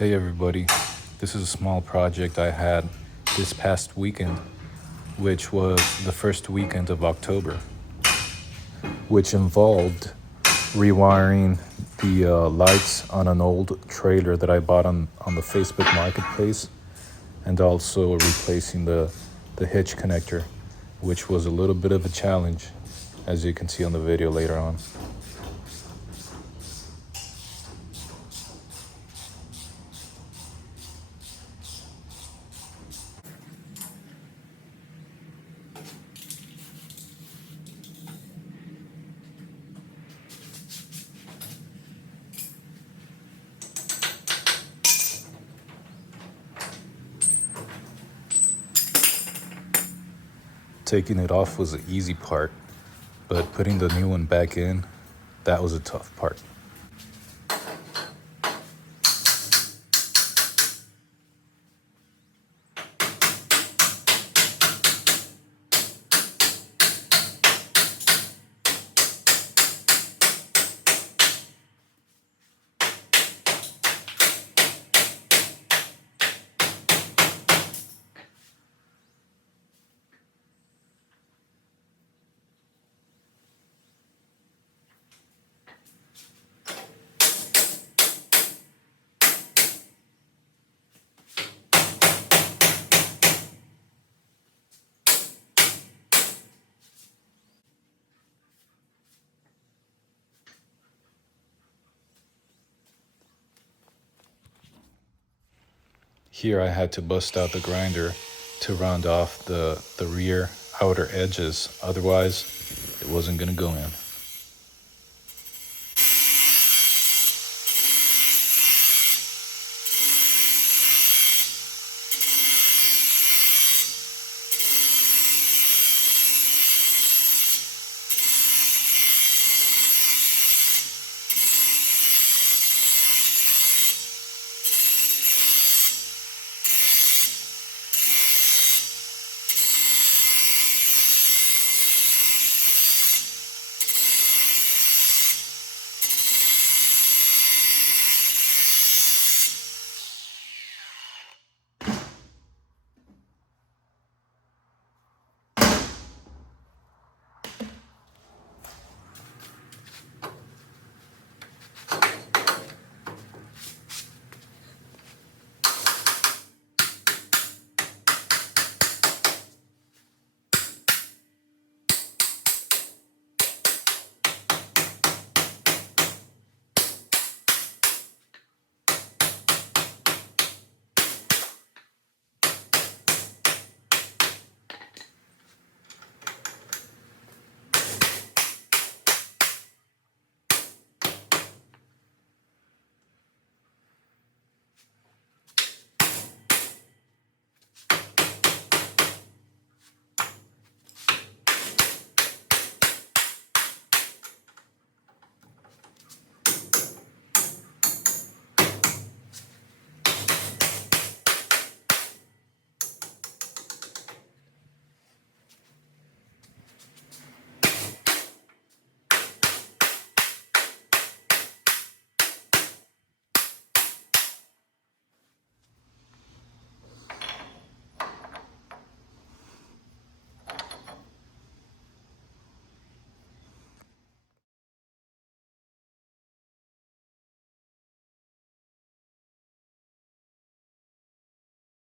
Hey everybody, this is a small project I had this past weekend, which was the first weekend of October, which involved rewiring the lights on an old trailer that I bought on the Facebook Marketplace, and also replacing the hitch connector, which was a little bit of a challenge, as you can see on the video later on. Taking it off was the easy part, but putting the new one back in, that was a tough part. Here I had to bust out the grinder to round off the rear outer edges, otherwise it wasn't gonna go in.